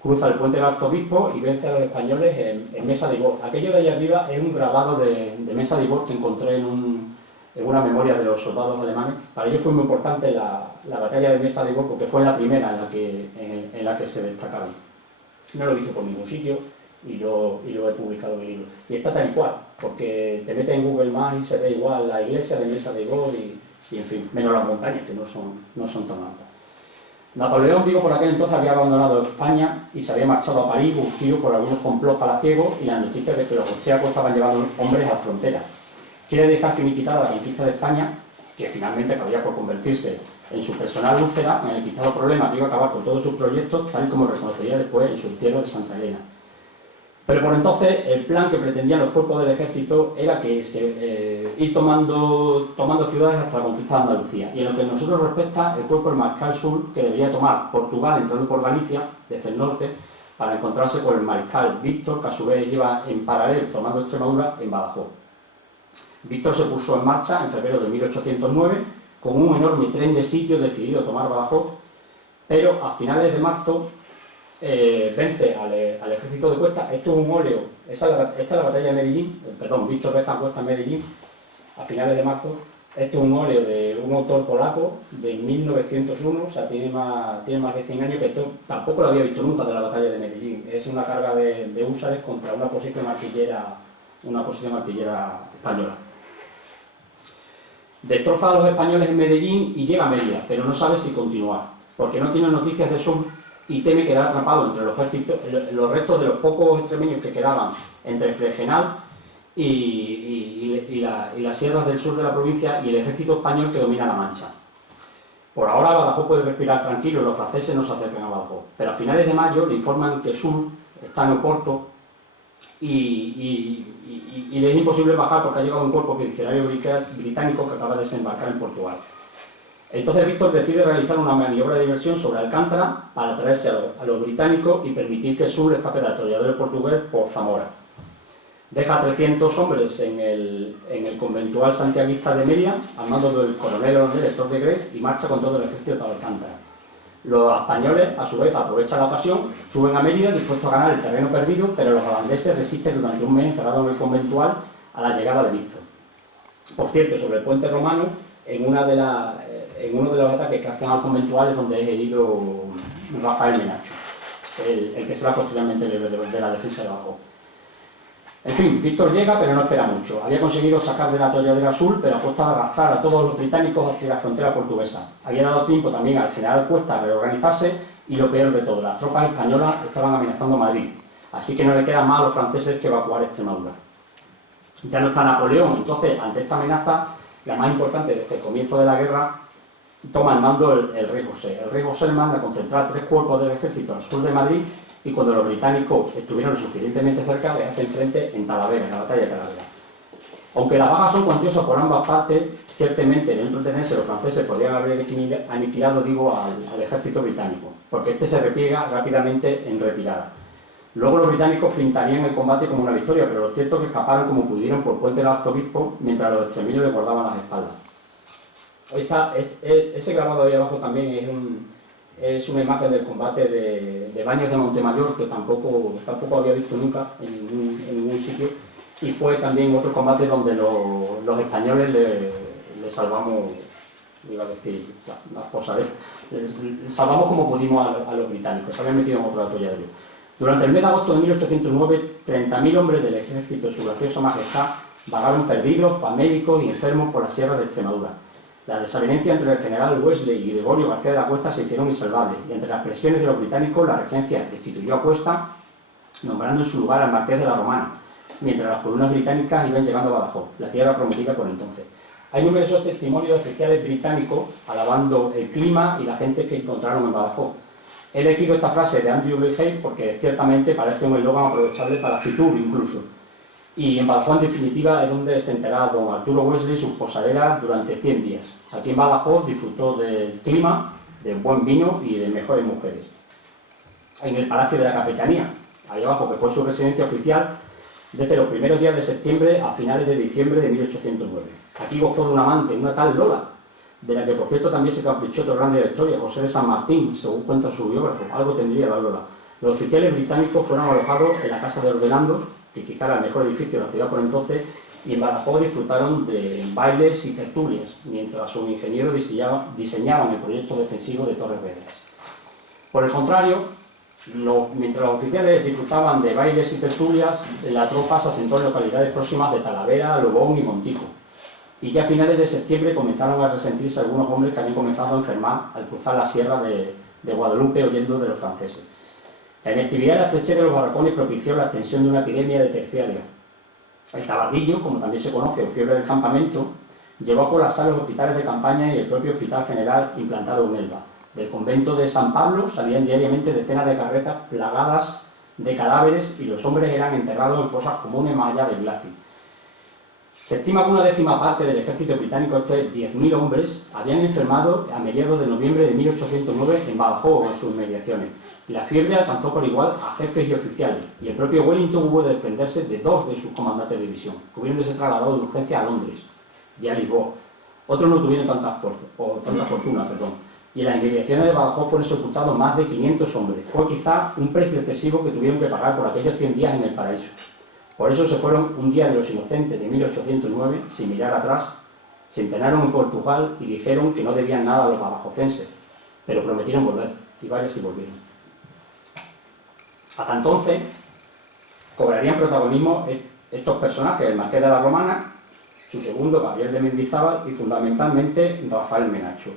cruza el puente del Arzobispo y vence a los españoles en Mesa de Ibor. Aquello de allá arriba es un grabado de Mesa de Ibor que encontré en una memoria de los soldados alemanes. Para ellos fue muy importante la batalla de Mesa de Ibor porque fue la primera en la que se destacaron. No lo he visto por ningún sitio y lo he publicado en mi libro. Y está tal y cual, porque te metes en Google Maps y se ve igual la iglesia de Mesa de Ibor y en fin, menos las montañas, que no son tan altas. Napoleón, por aquel entonces había abandonado España y se había marchado a París, urgido por algunos complots palaciegos y las noticias de que los austriacos estaban llevando hombres a la frontera. Quiere dejar finiquitada la conquista de España, que finalmente acabaría por convertirse en su personal úlcera, en el quizado problema que iba a acabar con todos sus proyectos, tal y como reconocería después en su entierro de Santa Elena. Pero por entonces el plan que pretendían los cuerpos del ejército era que ir tomando ciudades hasta la conquista de Andalucía. Y en lo que a nosotros respecta, el cuerpo del Mariscal Soult, que debería tomar Portugal entrando por Galicia, desde el norte, para encontrarse con el Mariscal Víctor, que a su vez iba en paralelo tomando Extremadura en Badajoz. Víctor se puso en marcha en febrero de 1809 con un enorme tren de sitio decidido a tomar Badajoz, pero a finales de marzo vence al ejército de Cuesta. Esto es un óleo, esta es la batalla de Medellín, Víctor vence a Cuesta en Medellín a finales de marzo. Esto es un óleo de un autor polaco de 1901, o sea, tiene más de 100 años, que esto tampoco lo había visto nunca de la batalla de Medellín. Es una carga de húsares contra una posición artillera española. Destroza a los españoles en Medellín y llega a Mérida, pero no sabe si continuar, porque no tiene noticias de Soult y teme quedar atrapado entre los restos de los pocos extremeños que quedaban entre Fregenal y las sierras del sur de la provincia y el ejército español que domina la Mancha. Por ahora Badajoz puede respirar tranquilo, los franceses no se acercan a Badajoz, pero a finales de mayo le informan que Soult está en Oporto y le es imposible bajar porque ha llegado un cuerpo expedicionario británico que acaba de desembarcar en Portugal. Entonces Víctor decide realizar una maniobra de diversión sobre Alcántara para traerse a los británicos y permitir que Soult escape del atolladero portugués por Zamora. Deja 300 hombres en el conventual santiaguista de Mérida, al mando del coronel holandés Stor de Grey, y marcha con todo el ejército de Alcántara. Los españoles, a su vez, aprovechan la ocasión, suben a Mérida dispuestos a ganar el terreno perdido, pero los holandeses resisten durante un mes encerrados en el conventual a la llegada de Víctor. Por cierto, sobre el puente romano, en uno de los ataques que hacen al conventual es donde es herido Rafael Menacho, el que será posteriormente el héroe de la defensa de Badajoz. En fin, Víctor llega, pero no espera mucho. Había conseguido sacar de la atolladera Soult, pero a costa de arrastrar a todos los británicos hacia la frontera portuguesa. Había dado tiempo también al general Cuesta a reorganizarse y, lo peor de todo, las tropas españolas estaban amenazando Madrid. Así que no le queda más a los franceses que evacuar Extremadura. Ya no está Napoleón, entonces, ante esta amenaza, la más importante desde el comienzo de la guerra, toma el mando el rey José. El rey José le manda a concentrar 3 cuerpos del ejército al sur de Madrid y cuando los británicos estuvieron suficientemente cerca, les hacen frente en Talavera, en la batalla de Talavera. Aunque las bajas son cuantiosas por ambas partes, ciertamente de entretenerse los franceses podrían haber aniquilado al ejército británico, porque este se repliega rápidamente en retirada. Luego los británicos pintarían el combate como una victoria, pero lo cierto es que escaparon como pudieron por puente del Arzobispo mientras los extremeños les guardaban las espaldas. Ese grabado ahí abajo también es una imagen del combate de Baños de Montemayor, que tampoco había visto nunca en ningún sitio, y fue también otro combate donde los españoles le salvamos, iba a decir las cosas, salvamos como pudimos a los británicos, se habían metido en otro atolladero. Durante el mes de agosto de 1809, 30.000 hombres del ejército de su graciosa majestad vagaron perdidos, famélicos y enfermos por las sierras de Extremadura. La desavenencia entre el general Wesley y Gregorio García de la Cuesta se hicieron insalvables, y entre las presiones de los británicos, la regencia destituyó a Cuesta, nombrando en su lugar al marqués de la Romana, mientras las columnas británicas iban llegando a Badajoz, la tierra prometida por entonces. Hay numerosos testimonios de oficiales británicos alabando el clima y la gente que encontraron en Badajoz. He elegido esta frase de Andrew Blake porque ciertamente parece un eslogan aprovechable para Fitur incluso. Y en Badajoz, en definitiva, es donde ostentará don Arturo Wesley su posadera durante 100 días. Aquí en Badajoz disfrutó del clima, de buen vino y de mejores mujeres. En el Palacio de la Capitanía, ahí abajo, que fue su residencia oficial, desde los primeros días de septiembre a finales de diciembre de 1809. Aquí gozó de un amante, una tal Lola, de la que por cierto también se caprichó otro grande de la historia, José de San Martín, según cuenta su biógrafo. Algo tendría la Lola. Los oficiales británicos fueron alojados en la casa de Ordenandos, que quizá era el mejor edificio de la ciudad por entonces, y en Badajoz disfrutaron de bailes y tertulias, mientras sus ingenieros diseñaban el proyecto defensivo de Torres Vedras. Por el contrario, mientras los oficiales disfrutaban de bailes y tertulias, la tropa se asentó en localidades próximas de Talavera, Lobón y Montijo. Y ya a finales de septiembre comenzaron a resentirse algunos hombres que habían comenzado a enfermar al cruzar la sierra de Guadalupe huyendo de los franceses. La inactividad y la estrechez de los barracones propició la extensión de una epidemia de terciaria. El tabardillo, como también se conoce, o fiebre del campamento, llevó a colapsar los hospitales de campaña y el propio Hospital General implantado en Elba. Del convento de San Pablo salían diariamente decenas de carretas plagadas de cadáveres y los hombres eran enterrados en fosas comunes más allá del Glacis. Se estima que una décima parte del ejército británico, esto es 10.000 hombres, habían enfermado a mediados de noviembre de 1809 en Badajoz o en sus mediaciones. La fiebre alcanzó por igual a jefes y oficiales, y el propio Wellington hubo de desprenderse de 2 de sus comandantes de división, hubiéndose trasladado de urgencia a Londres y a Lisboa. Otros no tuvieron tanta fortuna, y en las inmediaciones de Badajoz fueron sepultados más de 500 hombres. Fue quizá un precio excesivo que tuvieron que pagar por aquellos 100 días en el paraíso. Por eso se fueron un día de los inocentes de 1809, sin mirar atrás, se internaron en Portugal y dijeron que no debían nada a los badajocenses, pero prometieron volver, y vaya si volvieron. Hasta entonces cobrarían protagonismo estos personajes, el Marqués de la Romana, su segundo, Gabriel de Mendizábal, y fundamentalmente Rafael Menacho.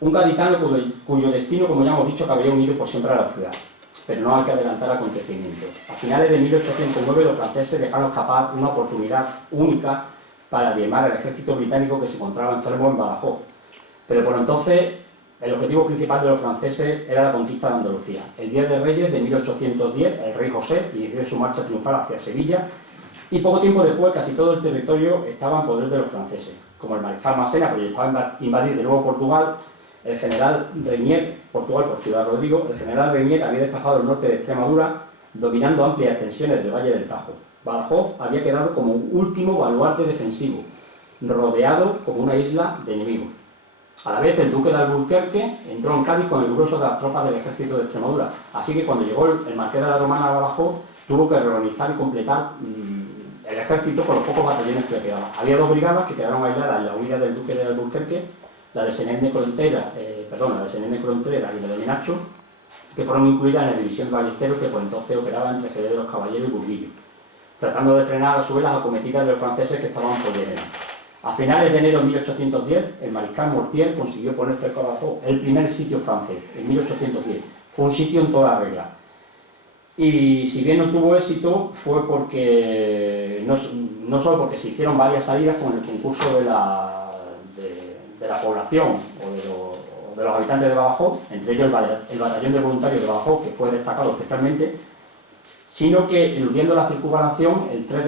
Un gaditano cuyo destino, como ya hemos dicho, que habría unido por siempre a la ciudad. Pero no hay que adelantar acontecimientos. A finales de 1809 los franceses dejaron escapar una oportunidad única para diezmar al ejército británico que se encontraba enfermo en Badajoz. Pero por entonces el objetivo principal de los franceses era la conquista de Andalucía. El Día de Reyes de 1810, el rey José inició su marcha triunfal hacia Sevilla y poco tiempo después casi todo el territorio estaba en poder de los franceses. Como el mariscal Massena proyectaba invadir de nuevo Portugal, el general Reinier, Portugal por Ciudad Rodrigo, el general Reinier había desplazado el norte de Extremadura, dominando amplias extensiones del Valle del Tajo. Badajoz había quedado como un último baluarte defensivo, rodeado como una isla de enemigos. A la vez, el duque de Alburquerque entró en Cádiz con el grueso de las tropas del ejército de Extremadura, así que cuando llegó el Marqués de la Romana a Badajoz, tuvo que reorganizar y completar el ejército con los pocos batallones que le quedaban. Había 2 brigadas que quedaron aisladas en la huida del duque de Alburquerque, la de Senén Contreras y la de Menacho, que fueron incluidas en la división de Ballesteros que por entonces operaba entre Jerez de los Caballeros y Burguillo, tratando de frenar a su vez las acometidas de los franceses que estaban por Llerena. A finales de enero de 1810, el mariscal Mortier consiguió poner cerca a Badajoz el primer sitio francés, en 1810. Fue un sitio en toda regla. Y si bien no tuvo éxito, fue porque no solo porque se hicieron varias salidas con el concurso de la población o de los habitantes de Badajoz, entre ellos el batallón de voluntarios de Badajoz, que fue destacado especialmente, sino que, eludiendo la circunvalación, el 13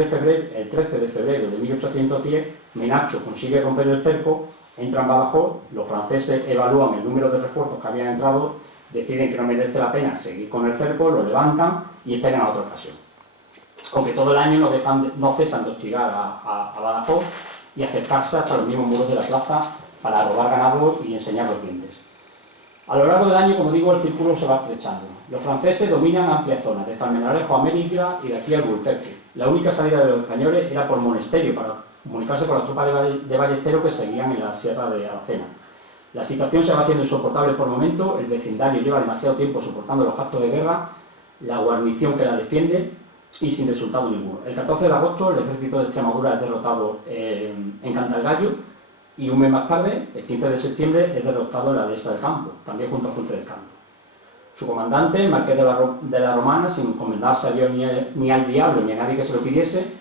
de febrero de 1810, Menacho consigue romper el cerco, entra en Badajoz, los franceses evalúan el número de refuerzos que habían entrado, deciden que no merece la pena seguir con el cerco, lo levantan y esperan a otra ocasión. Aunque todo el año no cesan de hostigar a Badajoz y acercarse hasta los mismos muros de la plaza para robar ganados y enseñar los dientes. A lo largo del año, como digo, el círculo se va estrechando. Los franceses dominan amplias zonas, desde Almendralejo a Mérida y de aquí al Alburquerque. La única salida de los españoles era por Monesterio, para comunicarse con las tropas de Ballesteros que seguían en la sierra de Aracena. La situación se va haciendo insoportable por momento, el vecindario lleva demasiado tiempo soportando los actos de guerra, la guarnición que la defiende y sin resultado ninguno. El 14 de agosto el ejército de Extremadura es derrotado en Cantalgallo y un mes más tarde, el 15 de septiembre, es derrotado en la dehesa del Campo, también junto a Fuente del Campo. Su comandante, el Marqués de la Romana, sin encomendarse a Dios ni al diablo ni a nadie que se lo pidiese,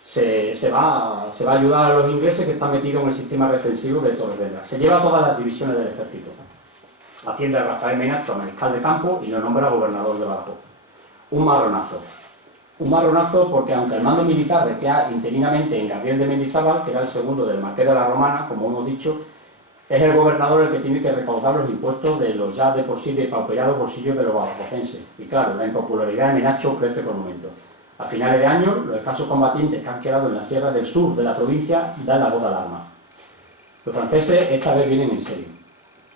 se va a ayudar a los ingleses que están metidos en el sistema defensivo de Torres Vedras. Se lleva a todas las divisiones del ejército. Asciende a Rafael Menacho a mariscal de campo y lo nombra gobernador de Badajoz. Un marronazo. Un marronazo porque, aunque el mando militar recae interinamente en Gabriel de Mendizábal, que era el segundo del Marqués de la Romana, como hemos dicho, es el gobernador el que tiene que recaudar los impuestos de los ya de por sí depauperados bolsillos de los badajozenses. Y claro, la impopularidad de Menacho crece con aumento. A finales de año, los escasos combatientes que han quedado en las sierras del sur de la provincia dan la voz de alarma. Los franceses esta vez vienen en serio.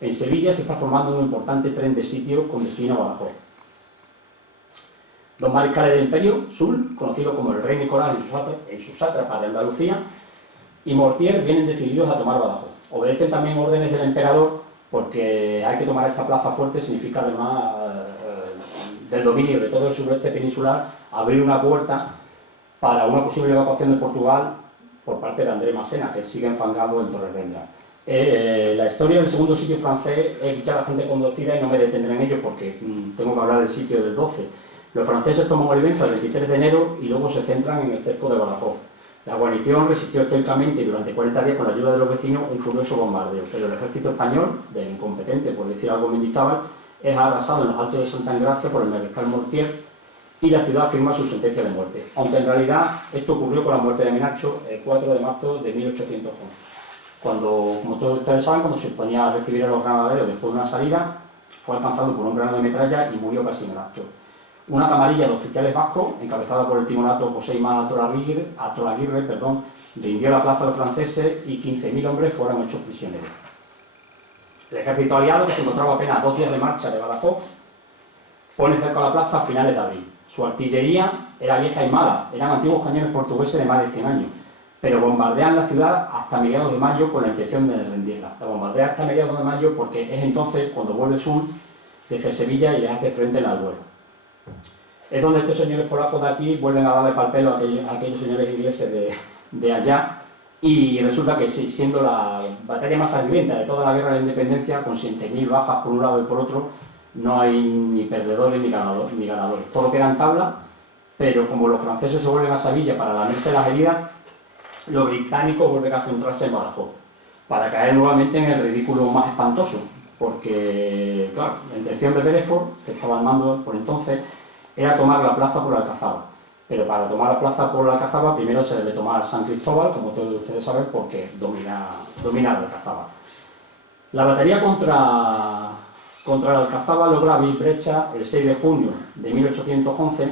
En Sevilla se está formando un importante tren de sitio con destino a Badajoz. Dos mariscales del Imperio, Soult, conocido como el Rey Nicolás en su sátrapa de Andalucía, y Mortier vienen decididos a tomar Badajoz. Obedecen también órdenes del emperador porque hay que tomar esta plaza fuerte, significa además del dominio de todo el suroeste peninsular, abrir una puerta para una posible evacuación de Portugal por parte de André Massena, que sigue enfangado en Torrebendra. La historia del segundo sitio francés es ya bastante conocida y no me detendré en ello porque tengo que hablar del sitio del 12. Los franceses toman Olivenza el 23 de enero y luego se centran en el cerco de Badajoz. La guarnición resistió estoicamente y durante 40 días, con la ayuda de los vecinos, un furioso bombardeo, pero el ejército español, del incompetente, por decir algo, Mendizábal, es arrasado en los altos de Santa Engracia por el mariscal Mortier y la ciudad firma su sentencia de muerte, aunque en realidad esto ocurrió con la muerte de Menacho el 4 de marzo de 1811, cuando, como todos ustedes saben, cuando se ponía a recibir a los granaderos después de una salida, fue alcanzado por un grano de metralla y murió casi en el acto. Una camarilla de oficiales vascos, encabezada por el timonato José Imán Atolaguirre, rindió la plaza a los franceses y 15.000 hombres fueron hechos prisioneros. El ejército aliado, que se encontraba apenas 2 días de marcha de Badajoz, pone cerca a la plaza a finales de abril. Su artillería era vieja y mala, eran antiguos cañones portugueses de más de 100 años, pero bombardean la ciudad hasta mediados de mayo con la intención de rendirla. La bombardean hasta mediados de mayo porque es entonces cuando vuelve Soult desde Sevilla y le hace frente en la Albuera. Es donde estos señores polacos de aquí vuelven a darle pal pelo a aquellos señores ingleses de allá, y resulta que siendo la batalla más sangrienta de toda la guerra de la independencia, con 7.000 bajas por un lado y por otro, no hay ni perdedores ni ganadores. Todo queda en tabla, pero como los franceses se vuelven a Sevilla para lamerse las heridas, los británicos vuelven a centrarse en Badajoz, para caer nuevamente en el ridículo más espantoso, porque, claro, la intención de Beresford, que estaba al mando por entonces, era tomar la plaza por Alcazaba. Pero para tomar la plaza por Alcazaba, primero se debe tomar San Cristóbal, como todos ustedes saben, porque domina la Alcazaba. La batería contra la Alcazaba logra abrir brecha el 6 de junio de 1811,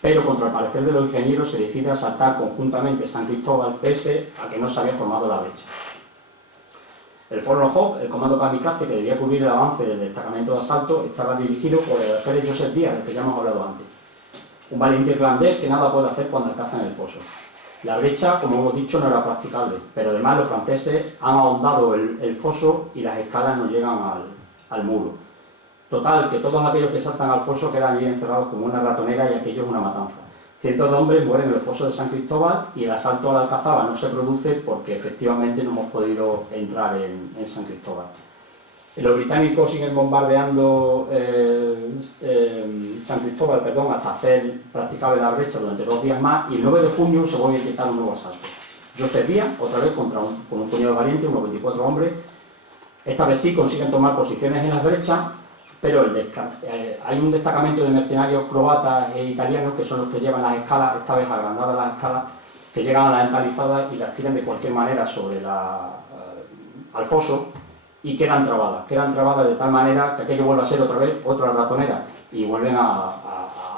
pero contra el parecer de los ingenieros se decide asaltar conjuntamente San Cristóbal pese a que no se había formado la brecha. El Forno Hope, el comando kamikaze que debía cubrir el avance del destacamento de asalto, estaba dirigido por el alférez Joseph Díaz, del que ya hemos hablado antes. Un valiente irlandés que nada puede hacer cuando alcanza en el foso. La brecha, como hemos dicho, no era practicable, pero además los franceses han ahondado el foso y las escalas no llegan al muro. Total, que todos aquellos que saltan al foso quedan allí encerrados como una ratonera y aquello es una matanza. Cientos de hombres mueren en el foso de San Cristóbal y el asalto a la Alcazaba no se produce porque efectivamente no hemos podido entrar en San Cristóbal. Los británicos siguen bombardeando San Cristóbal hasta hacer practicable la brecha durante 2 días más, y el 9 de junio se vuelve a intentar un nuevo asalto. Joseph Díaz, otra vez con un puñado de valientes, unos 24 hombres. Esta vez sí consiguen tomar posiciones en las brechas, pero hay un destacamento de mercenarios croatas e italianos que son los que llevan las escalas, esta vez agrandadas las escalas, que llegan a las empalizadas y las tiran de cualquier manera sobre al foso y quedan trabadas de tal manera que aquello vuelve a ser otra vez otra ratonera y vuelven a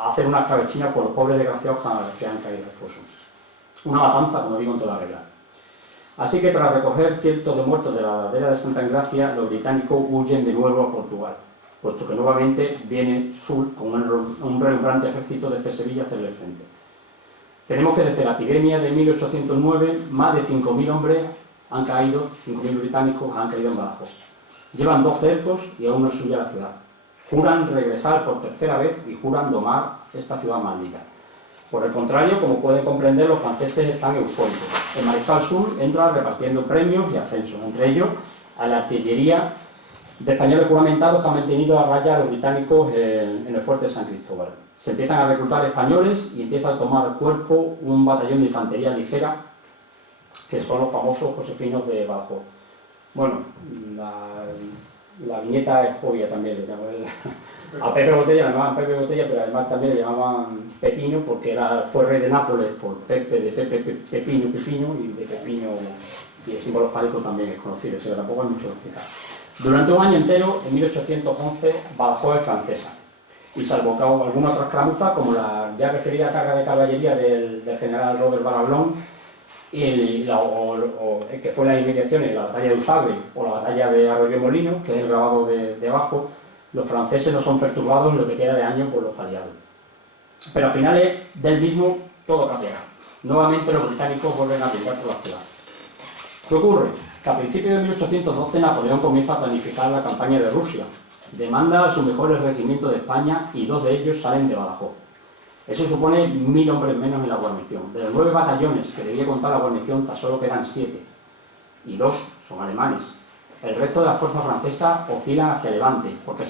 hacer una escabechina por los pobres desgraciados que han caído al foso. Una matanza, como digo, en toda regla. Así que tras recoger cientos de muertos de la ladera de Santa Engracia, los británicos huyen de nuevo a Portugal, puesto que nuevamente viene Soult con un relumbrante ejército desde Sevilla a hacerle frente. Tenemos que desde la epidemia de 1809, más de 5.000 hombres han caído, 5.000 británicos han caído en Badajoz. Llevan 2 cercos y aún no es suya la ciudad. Juran regresar por tercera vez y juran domar esta ciudad maldita. Por el contrario, como pueden comprender, los franceses están eufóricos. El mariscal Soult entra repartiendo premios y ascensos, entre ellos a la artillería de españoles juramentados que han mantenido a raya a los británicos en el fuerte de San Cristóbal. Se empiezan a reclutar españoles y empieza a tomar cuerpo un batallón de infantería ligera, que son los famosos josefinos de Badajoz. Bueno, la viñeta es jovia también, le llaman a Pepe Botella, le llamaban Pepe Botella, pero además también le llamaban Pepino, porque fue rey de Nápoles por Pepe, de Pepe, Pepino, y de Pepino, y el símbolo fálico también es conocido, eso tampoco hay mucho que explicar. Durante un año entero, en 1811, Badajoz es francesa, y salvo alguna otra escaramuza, como la ya referida carga de caballería del general Robert Barablón, que fue en las inmediaciones, la batalla de Usabe o la batalla de Arroyo Molino, que es el grabado de abajo, los franceses no son perturbados en lo que queda de año por los aliados. Pero a finales del mismo todo cambiará. Nuevamente los británicos vuelven a brincar por la ciudad. ¿Qué ocurre? Que a principios de 1812 Napoleón comienza a planificar la campaña de Rusia. Demanda a sus mejores regimientos de España y 2 de ellos salen de Badajoz. Eso supone 1000 hombres menos en la guarnición. De los 9 batallones que debía contar la guarnición, tan solo quedan 7. Y 2 son alemanes. El resto de la fuerza francesa oscilan hacia Levante, porque